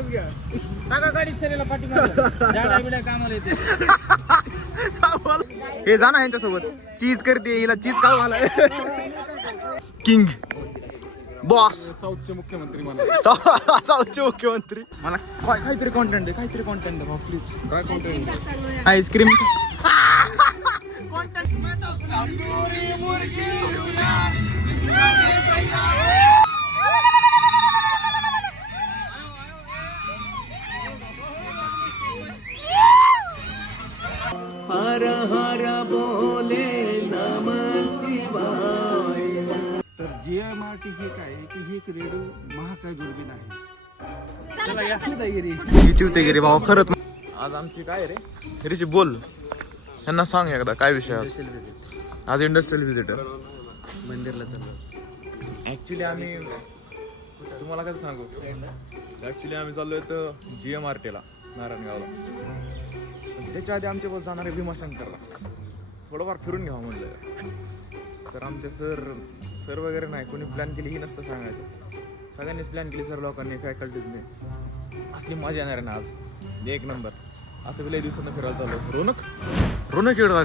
टाका गाडीत शरीराला पाठीमागे कामाला येते. हे जा ना ह्यांच्यासोबत. चीज करते हिला चीज खाऊ घाला. किंग बॉस साऊथचे मुख्यमंत्री मला. साऊथचे मुख्यमंत्री. मला काहीतरी कॉन्टेंट दे, काहीतरी कॉन्टेंट दे भाऊ प्लीज. काय कॉन्टेंट? आईस्क्रीम. हर हर बोले नम शिवाय. तर GMRT हे काय की ही एक रेडिओ महाकाय दुर्बीण आहे. चिवतेगिरी भाऊ खरंच. आज आमची काय रे ऋषी बोल यांना सांग एकदा काय विषय आज. इंडस्ट्रियल व्हिजिट मंदिरला चाललो. ऍक्च्युली आम्ही तुम्हाला कसं सांगू. ऍक्च्युली आम्ही चाललोय तर GMRT ला नारायणगावला. त्याच्या आधी आमच्या बस जाणार आहे भीमाशंकरला. थोडंफार फिरून घ्यावं म्हणलं. तर आमचे सर वगैरे नाही कोणी प्लॅन केली ही नसतं सांगायचं. सगळ्यांनीच प्लॅन केली सर लोकांनी फॅकल्टीजने. असली मजा येणार आहे ना आज एक नंबर. असं लई दिवसांना फिरायला चालू. रोनक येणार.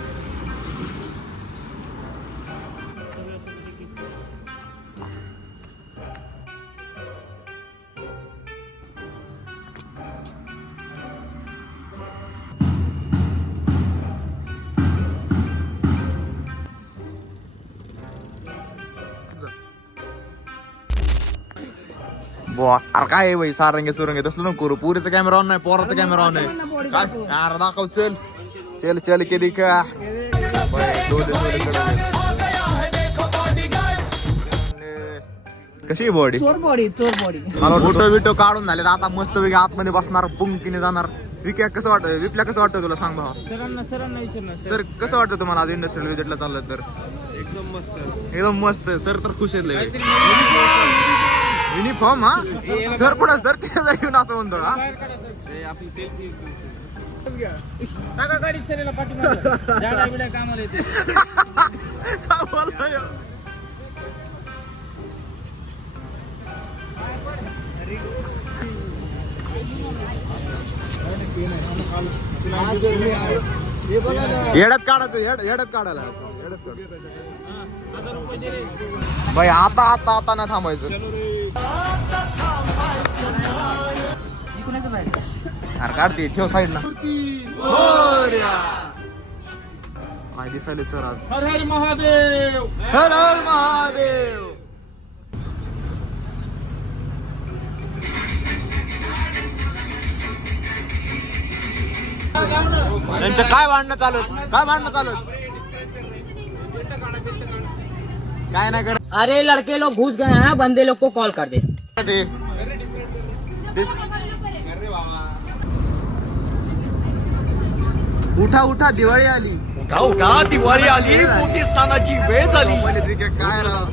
बॉस अरे काय आहे बाई सारंगे सुरंगे तसलं नको करू. पुरीचा कॅमेरा ऑन नाही पोराचा कॅमेरा ऑन आहे. अरे दाखव चल चल चल किती का कशी बॉडी. चोर बॉडी मला फोटो बिटो काढून झाले आता मस्त वेगळी आतमध्ये बसणार पुंकीने जाणार. विप्या कसं वाटतं तुला सांग भावा. सरांना विचारणार. सर कसं वाटतं तुम्हाला आज इंडस्ट्रियल व्हिजिटला चाललं तर. एकदम मस्त सर तर खुश आहेत. युनिफॉर्म हा सर पुढे सर येऊन असं म्हणतो हा. आपली सेल्फी टाका गाडीत शरीराला पाठीमागे कामाला येते. येड्यात काढायला भाई. आता नाही थांबायचं. अरे काढते ठेव साईड ना. काय दिसायले सर आज. हर हर महादेव. हर हर महादेव. त्यांच्या काय भांडणं चालत काय नाही कर. अरे लड़के लोग घुस गए हैं, बंदे लोग को कॉल कर दे. उठा दिवाळी आली. उठा दिवाळी आली. मोठी स्नानाची वेळ झाली. काय राव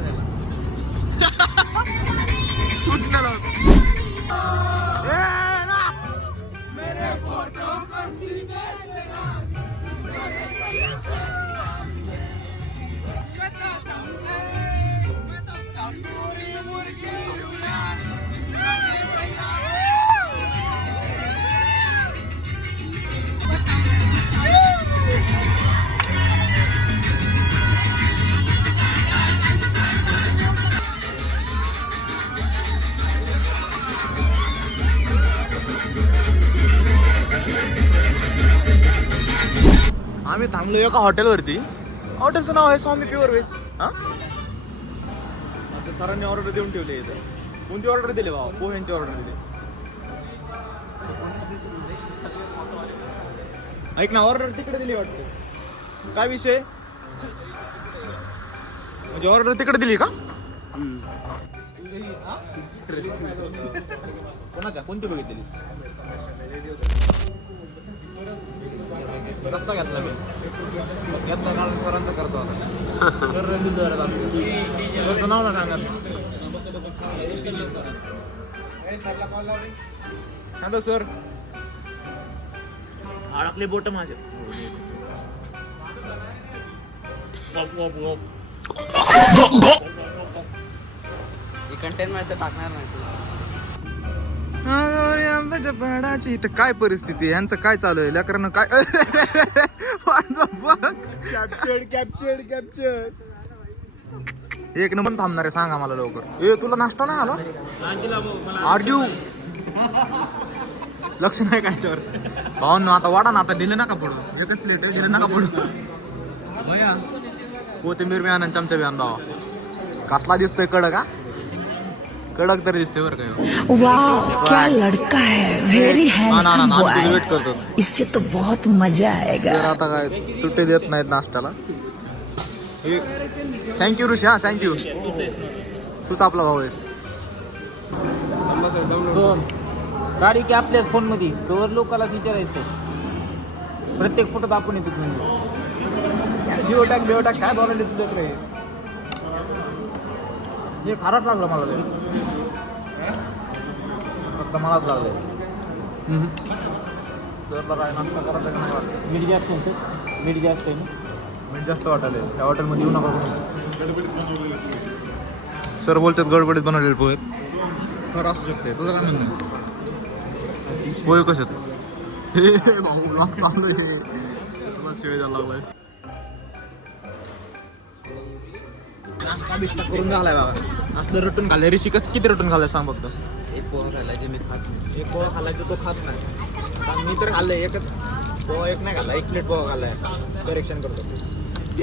आम्ही थांबलो एका हॉटेलवरती. हॉटेलचं नाव आहे स्वामी प्युअर व्हेज. हा सरांनी ऑर्डर देऊन ठेवली इथे. कोणती ऑर्डर दिली भाऊ. पोह्यांची ऑर्डर दिली. ऐक ना ऑर्डर तिकडे दिली वाटतं. काय विषय म्हणजे ऑर्डर तिकडे दिली का. कोणाच्या कोणती बघितलेली. रस्ता घेतला मी घेतला कारण सरांचा खर्च होता. सर सरचं नाव ना सांगा. Hello sir. अडकले बोट माझे. कंटेंट मध्ये टाकणार नाही. आंब्याच्या झाडाची इथं काय परिस्थिती आहे? यांचं काय चालू आहे? लेकरांना काय कॅप्चर्ड एक नंबर थांबणार आहे, सांगा मला लवकर. ए तुला नाश्ता नाही आला? आरजू लक्ष नाही काय याच्यावर. भावांनो आता वाढा ना, आता दिले नका पडू. एकच प्लेट आहे, दिले नका पडू. भया कोथिंबीर बी आण, चमचा बी आण भावा. कसला दिसतोय कडक? का कडक तरी दिसतोय बरं काय. वाह क्या लड़का है, वेरी हैंडसम बॉय. वेट करतो. इससे तो बहुत मजा आएगा. तर आता काय सुट्टी देत नाहीत नाश्त्याला. थँक्यू ऋषी. हा थँक्यू. तूच आपला भाऊ आहेस. गाडी की आपल्याच फोन मध्ये कवर लोकांना विचारायचं. प्रत्येक फोटोत आपण येतो तुम्ही. जिओ टॅग काय बोलायला तुझ्याकडे? हे खाराट लागलं मला ते. फक्त मलाच लागलंय. सरला काय नाश्ता करायचा का नाही वाटत? मीठ जास्त आहे सर, मीठ जास्त आहे ना. मीठ जास्त वाटायला त्या हॉटेलमध्ये येऊ नका. सर बोलतात गडबडीत बनवलेले पोहे. खरं असू शकते. तुझं काय म्हणणं? पोहे कशात? हे भाऊ लाग चालू आहे. तुला शिवाय द्यायला लागलाय. नाश्ता बिस्टा करून झालाय बाबा. असलं रटून खाल्लंय. ऋषी किती रटून खाल्लंय सांग फक्त. एक पोहा खायला मी खात नाही. एक पोहा खाल्लायचं तो खात नाही. कारण मी तर खाल्लंय एकच पोहा. एक नाही खाल्ला, 1 प्लेट पोहा खाल्लाय. करेक्शन करतो.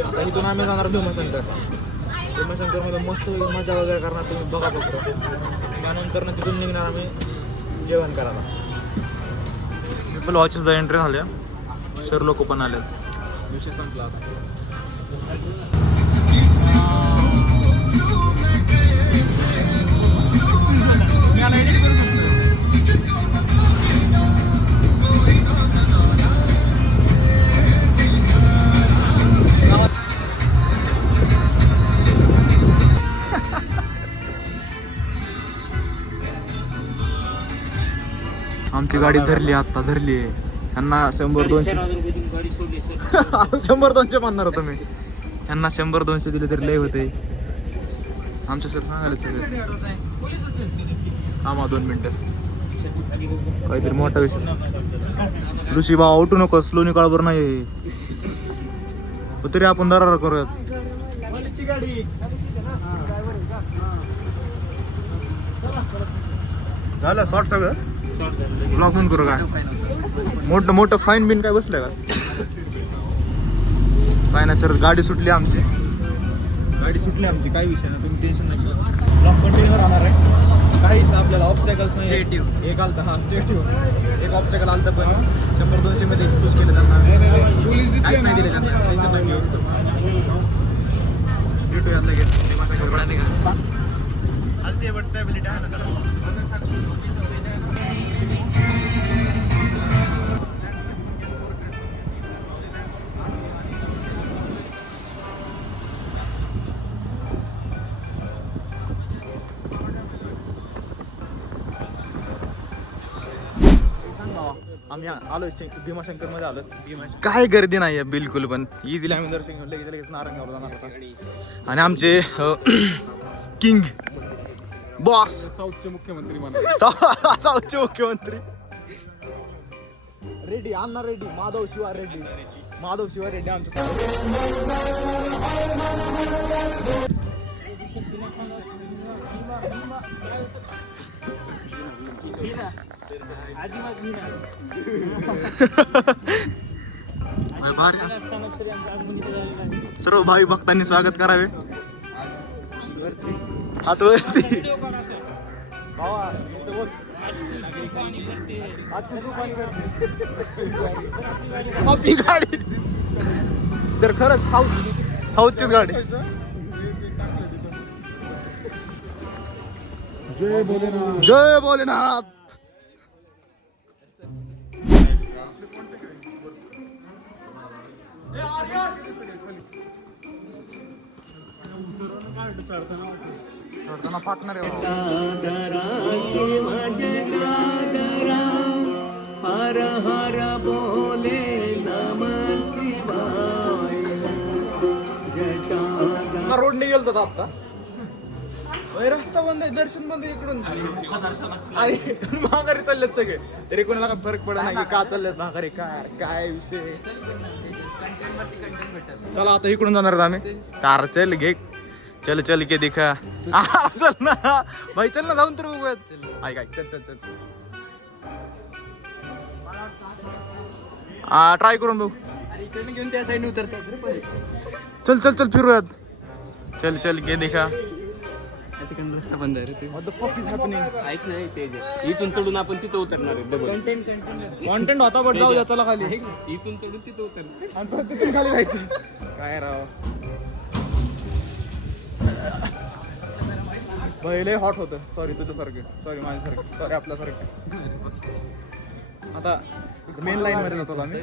आता इथून आम्ही जाणार भीमाशंकर. भीमाशंकरमध्ये मस्त मजा वगैरे करणार. तुम्ही बघा फक्त. त्यानंतर ना तिथून निघणार आम्ही जेवण करायला. पीपल वॉचेसचा एंट्री झाल्या. सर लोक पण आले. विषय संपला आता. आमची गाडी धरली, आता धरली. यांना 100-200 गाडी सोडली सर. 100-200 म्हणणार होतो मी. यांना 100-200 दिले तरी लय होते. आमच्या सर सांगायला सगळे. थांबा 2 मिनिटं. काहीतरी मोठा विषय. ऋषी भाऊ उठू नको, स्लोनी काळभर नाही. तरी आपण दरार करूयात. झालं शॉर्ट सगळं. ब्लॉक फोन करू काय? मोठं फाईन बिन काय बसलं का? काय नाही सर, गाडी सुटली आमची. काही विषय नाही, तुम्ही टेन्शन नाही. ब्लॉक कंटिन्यू राहणार आहे. काहीच आपल्याला ऑब्स्टॅकल्स नाही. एक आलता. हा स्टेट्यू एक ऑब्स्टॅकल आलता, पण 100-200 मध्ये पुश केलं त्यांना. पोलीस काहीच नाही दिले त्यांना. टेन्शन नाही घेऊ. भेटूया लगेच. आम्ही आलोय भीमाशंकर मध्ये आलो. काय गर्दी नाही बिलकुल, पण इझिली आम्ही दर्शन घेऊन लगेच नारंगावर जाणार होता. आणि आमचे किंग बॉस, साऊथचे मुख्यमंत्री रेड्डी, अण्णा रेड्डी, माधव शिवा रेड्डी आमच्या सर्व भावी भक्तांनी स्वागत करावे. हातवरती आपली गाडी सर, खरंच साऊथचीच गाडी. जय भोलेनाथ. चढताना फाटणार आहे. हर हर बोले नमः शिवाय. रोडने गेलतो आता. रस्ता बंद आहे, दर्शन बंद आहे इकडून. अरे माघारी चाललेत सगळे, तरी कोणाला काय फरक पडत नाही की का चाललेत माघारी, काय विषय. चला आता इकडून जाणार आहेत आम्ही. कार चल घे, चल चल के दिखा. चल ना भाई, चल ना जाऊन तर बघूयात. ऐक चल चल चल ट्राय करून बघू. घेऊन त्या साईड उतरतात. चल चल चल फिरूयात. चल चल के दिखा. रस्ता बंद आहे रे ते. What the fuck is happening? ऐक नाही ते इथून चढून आपण तिथं उतरणार आहे. कंटेंट कॉन्टेंट होता बट जाऊ द्या, चला खाली. इथून चढून तिथं उतरणार. आणि परत तिथून खाली जायचं. काय राव पहिले हॉट होतं. सॉरी तुझ्यासारखं, सॉरी माझ्यासारखं, सॉरी आपल्यासारखं. आता मेन लाईन मध्ये जातो आम्ही.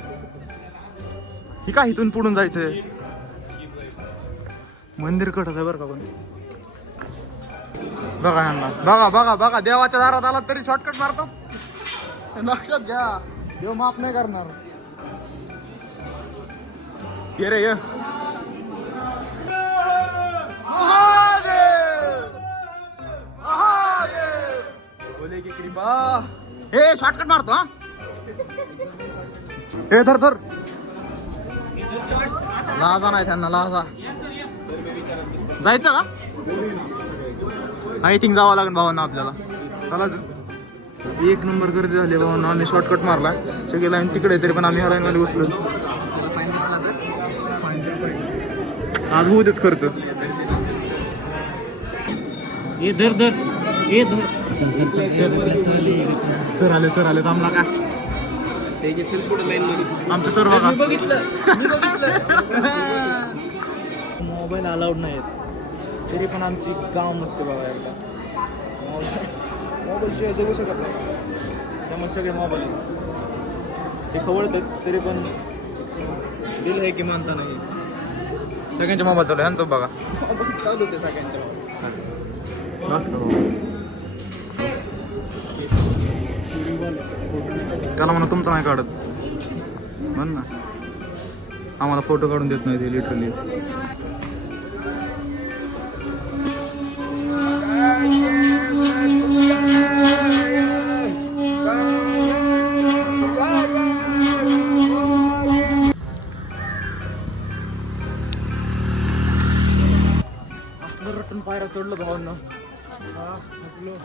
ही काय इथून पुढून जायचंय. मंदिर कडत आहे बरं का. पण बघा ह्यांना, बघा बघा बघा, देवाच्या दारात आला तरी शॉर्टकट मारतो. लक्षात घ्या, देव माफ नाही करणार. ये रे ये. बोले की कृपा. हे शॉर्टकट मारतो हा. हे धर धर. लाजा नाही त्यांना, लाजा. जायचं का? आय थिंक जावं लागेल भावांना आपल्याला. चला एक नंबर गर्दी झाली भावांना. आम्ही शॉर्टकट मारला, सगळी लाईन तिकडे तरी पण आम्ही ह्या लाईन मध्ये बसलो. आज होऊ देच खर्च. ये धर धर, ये धर. सर आले थांबला का? चल पुढे लाईन मध्ये. आमचं सर बघा. बघितलं. मोबाईल अलाउड नाहीत, तरी पण आमची गाव मस्त बघायला. मोबाईल शिवाय जगू शकत नाही, त्यामुळे सगळे मोबाईल ते खवळतात. तरी पण दिल आहे की मानता नाही. सगळ्यांच्या मोबाईल चालू आहे, ह्यांचं बघा चालूच आहे सगळ्यांच्या. त्याला म्हणा तुमचं नाही काढत म्हण ना. आम्हाला फोटो काढून देत नाही ते लिटरली. असलं रटून पायऱ्या चढलं भावांना.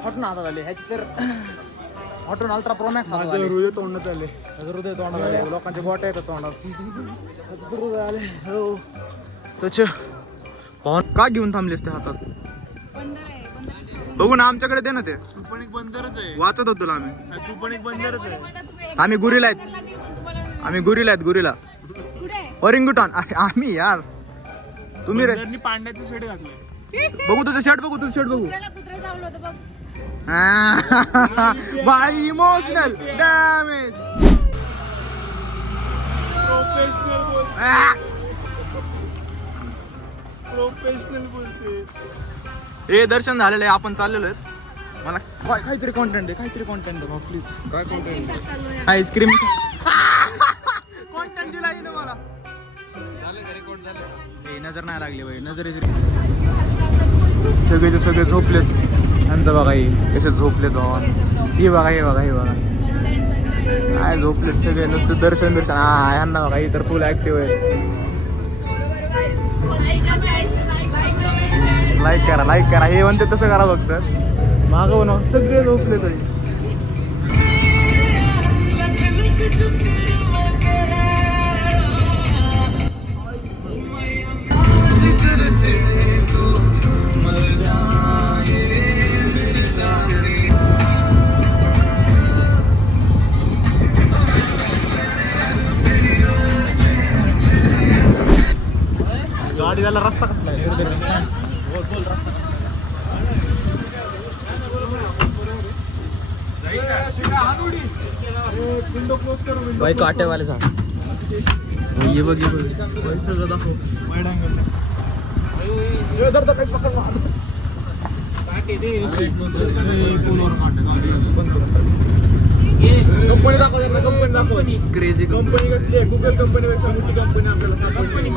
हॉटून हातात आले ह्याची तर. हॉटून अल्ट्रा प्रो मॅक्स हृदय तोंडात आले. हृदय तोंडात आले. लोकांचे बोट येतात तोंडात. हृदय आले. हो सच पाहून का घेऊन थांबलेस ते हातात. बघू ना आमच्याकडे दे ना ते. तू पण एक बंदरच आहे. वाचत होतो तुला आम्ही. तू पण एक बंदरच आहे. आम्ही गुरीला आहेत. आम्ही गुरीला आहेत. गुरीला ओरिंगुटॉन. आम्ही यार तुम्ही रे. बंदरनी पांड्याचं शेड घातलंय. बघू तुझं शर्ट बघू, तुझं शर्ट बघू. बाई इमोशनल डॅमेज. प्रोफेशनल बोलते. हे दर्शन झालेलं आहे, आपण चाललेलो आहेत. मला काहीतरी कॉन्टेंट दे, काहीतरी कॉन्टेंट दे प्लीज. काय कॉन्टेंट? आईस्क्रीम कॉन्टेंट दिला ना मला. नजर नाही लागली बाई, नजर. सगळेचे सगळे झोपलेत. त्यांचं बघा हे कसे झोपलेत बाबा. हे बघा हे बघा हे बघा काय झोपलेत सगळे. नुसतं दर्शन दर्शन. हा यांना बघा ही तर फुल ऍक्टिव्ह आहे. लाईक करा, लाईक करा. हे म्हणते तसं करा फक्त. मागव ना सगळे झोपले तरी. गाडी झाला रस्ता कसला आहे. बोल बोल रस्ता. भाई काटे वाले झाड. ये बघ, ये बघ. सगळं दाखव. काटे दे. पोलवर काटे. कंपनी दाखव त्यांना, कंपनी दाखव. क्रेझी कंपनी कसली आहे? गुगल कंपनीपेक्षा मोठी कंपनी आपल्याला सापडली.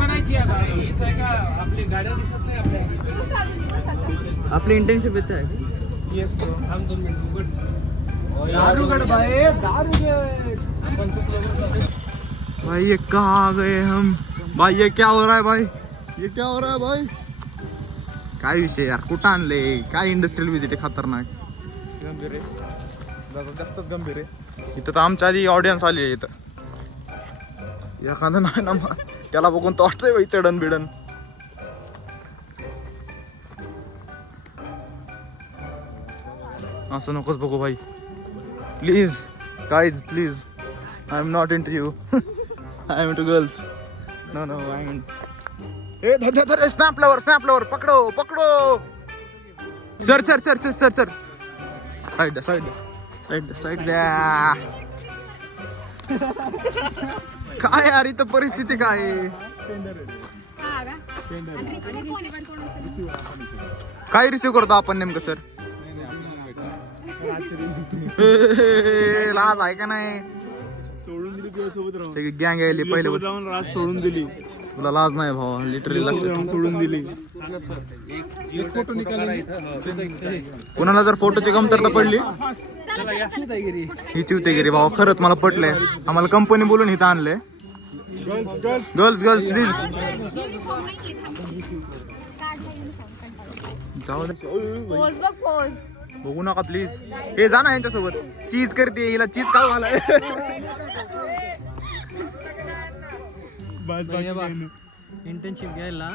आपली इंटर्नशिप येत आहे. भाई ये कहाँ आ गए हम? भाई ये क्या हो रहा है भाई? ये क्या हो रहा है भाई? काय विषय यार, कुठं आणले? काय इंडस्ट्रियल विजिट आहे खतरनाक. गंभीर आहे, जास्तच गंभीर आहे. इथं तर आमच्या आधी ऑडियन्स आली आहे इथं. एखादं नाही ना मग त्याला बघून तो वाटतंय भाई चढण बिडन. असं नकोच बघू भाई, please guys please. I am not into you. I am into girls. No no I am. ए धर धर, स्नॅपलवर स्नॅपलवर, पकडो पकडो. Sir sir sir sir sir sir, side द्या साईड द्या साईड द्या साईड द्या. काय यार इथं परिस्थिती काय आहे? काय रिसिव्ह करतो आपण नेमकं सर? लाज आहे का नाही? सोडून दिली तुझ्यासोबत राहून, सगळी गँग यायली पहिले. राहून राज सोडून दिली. तुला लाज नाही भावा, लिटरली लक्ष. सोडून दिली. एक फोटो निकाल. कुणाला जर फोटोची कमतरता पडली ही चिवतेगिरी भावा. खरंच मला पटलंय. आम्हाला कंपनी बोलून इथं आणलंय. गर्ल्स गर्ल्स प्लीज जाऊ दे. बघू नका प्लीज. हे जा ना यांच्यासोबत. चीज करते हिला, चीज खाऊ घालाय. इंटर्नशिप घ्यायला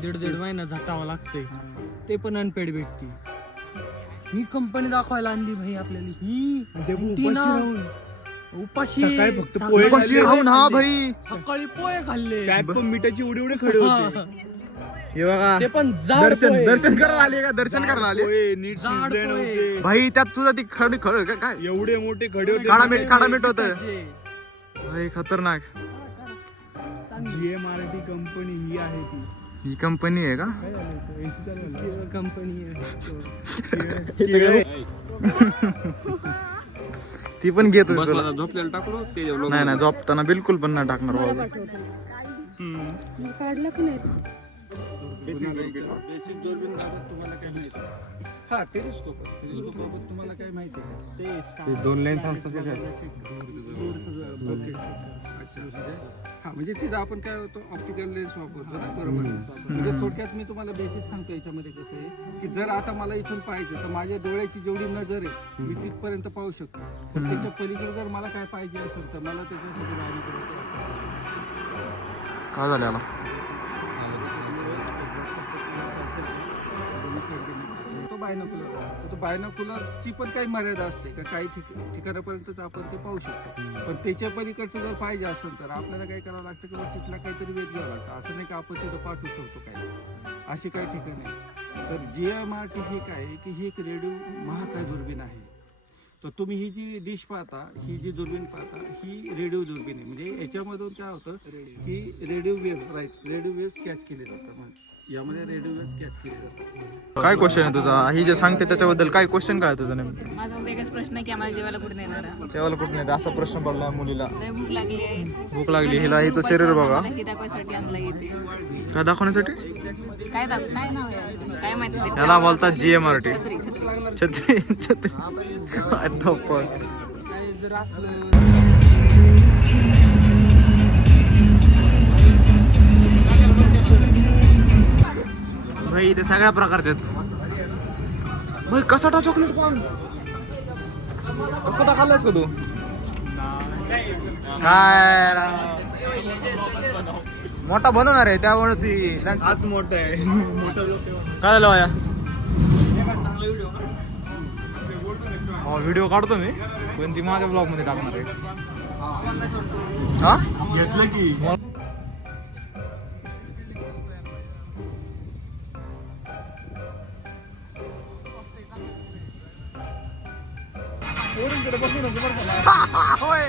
1.5 महिना झटावं लागतंय, ते पण अनपेड भेटते. ही कंपनी दाखवायला आणली भाई आपल्याला. ही उपाशी उपाशी राहून. हा भाई सकाळी पोहे खाल्ले, त्यात पण मिठाची उडी उडी खडे होते. हे बघा, ते पण जाड दर्शन पोहे. दर्शन करायला आले का? दर्शन करायला आले होय, नीट जाड शिजले पोहे. नव्हते. भाई. त्यात तुझा ती खड खड काय एवढे मोठे खडे होते. काळा मीठ होत पिठाचे. भाई. खतरनाक. GMRT कंपनी ही आहे ती. ही कंपनी आहे का? कंपनी ती पण घेत होती तुला? झोपलेला टाकलो ते नाही नाही, झोपताना बिलकुल पण नाही टाकणार बाबा. बेसिक दुर्बीण बाबत तुम्हाला काय माहिती? हा, टेलिस्कोप बाबत तुम्हाला काय माहिती आहे? ते 2 लेन्स असतात ओके. अच्छा. हा, म्हणजे तिथं आपण काय होतो, ऑप्टिकल लेन्स वापरतो ना, बरोबर. म्हणजे थोडक्यात मी तुम्हाला बेसिक सांगतो. याच्यामध्ये कसं आहे की जर आता मला इथून पाहिजे तर माझ्या डोळ्याची जेवढी नजर आहे मी तिथपर्यंत पाहू शकतो. पण त्याच्या पलीकडे जर मला काय पाहिजे असेल तर मला त्याच्यासाठी बाहेर काय झालं याला? तो बायनोक्युलर. तर तो बायनोक्युलरची पण काही मर्यादा असते का? काही ठिकाणापर्यंतच आपण ते पाहू शकतो. पण त्याच्या पलीकडचं जर पाहिजे असेल तर आपल्याला काय करावं लागतं की तिथला काहीतरी वेध घ्यावं लागतं. असं नाही का आपण तिथं पाठवू शकतो काय, अशी काही ठिकाणी आहे. तर GMRT ही काय आहे की ही एक रेडिओ महाकाय दुर्बीण आहे. तर तुम्ही ही जी डिश पाहता, ही जी दुर्बीण पाहता, ही रेडिओ दुर्बीण आहे. म्हणजे याच्यामधून काय होतं की radio wave, right, radio wave catch केले जातात. यामध्ये रेडिओ वेव्ह कॅच केले जातात. काय क्वेश्चन आहे तुझा? ही जे सांगते त्याच्याबद्दल काय क्वेश्चन काय आहे तुझं नेमकं? माझा फक्त एकच प्रश्न आहे की आम्हाला जेवायला कुठे नेणार आहे? जेवायला कुठं नाही असा प्रश्न पडला मुलीला. लय भूक लागली आहे. भूक लागली हिला. हिचं शरीर बघा. मला हे दाखवायसाठी आणलं इथे. काय दाखवण्यासाठी? काय काय नाव आहे? काय माहिती ते? याला बोलतात GMRT. छत्री छत्री. छत्री छत्री. काय the fuck? भाई ते सगळ्या प्रकारचे आहेत भाई. कसाटा चॉकलेट पान. कसाटा खाल्लायस का तू? काय मोठा बनवणार आहे त्यामुळेच आज मोठं आहे. मोठं काय झालं वाया? व्हिडिओ काढतो मी, पण ती माझ्या ब्लॉग मध्ये टाकणार आहे. हा घेतलं की होय.